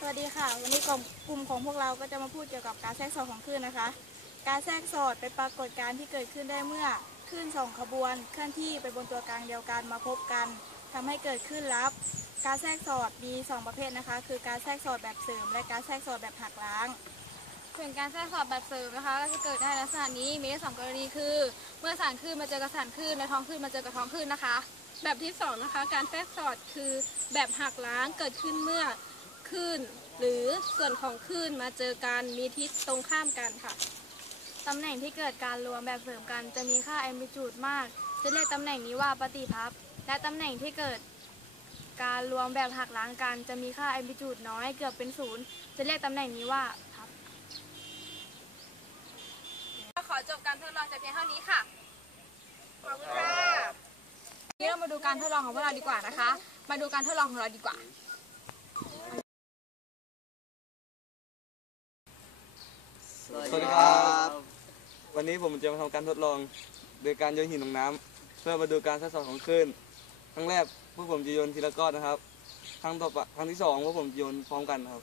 สวัสดีค่ะ วันนี้กลุ่มของพวกเราก็จะมาพูดเกี่ยวกับการแทรกซ้อนของคลื่นนะคะ การแทรกซ้อนเป็นปรากฏการณ์ที่เกิดขึ้นได้เมื่อคลื่นสองขบวนเคลื่อนที่ไปบนตัวกลางเดียวกันมาพบกันทำให้เกิดคลื่นลับ การแทรกซ้อนมีสองประเภทนะคะ คือการแทรกซ้อนแบบเสริม และการแทรกซ้อนแบบหักล้างส่วนการแทรกสอบแบบเสริมนะคะ ก็จะเกิดได้ในลักษณะนี้มีได้สองกรณีคือ เมื่อสารคลื่นมาเจอกับสารคลื่นและท้องคลื่นมาเจอกับท้องคลื่นนะคะ แบบที่สองนะคะการแทรกสอดคือแบบหักล้างเกิดขึ้นเมื่อ คลื่น หรือส่วนของคลื่นมาเจอกันมีทิศตรงข้ามกันค่ะ ตำแหน่งที่เกิดการรวมแบบเสริมกันจะมีค่าแอมพลิจูดมาก จะเรียกตำแหน่งนี้ว่าปฏิพับและตำแหน่งที่เกิดการรวมแบบหักล้างกันจะมีค่าแอมพลิจูดน้อยเกือบเป็นศูนย์จะเรียกตำแหน่งนี้ว่าพับขอจบการทดลองแต่เพียงเท่านี้ค่ะขอบคุณค่ะนี้เรามาดูการทดลองของพวกเราดีกว่านะคะ มาดูการทดลองของเราดีกว่า สวัสดีครับ วันนี้ผมจะมาทำการทดลอง โดยการโยนหินลงน้ำเพื่อมาดูการทดสอนของคลื่นครั้งแรกพวกผมจะโยนทีละก้อนนะครับ ครั้งต่อไปครั้งที่สองพวกผมโยนพร้อมกันครับ